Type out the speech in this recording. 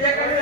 એક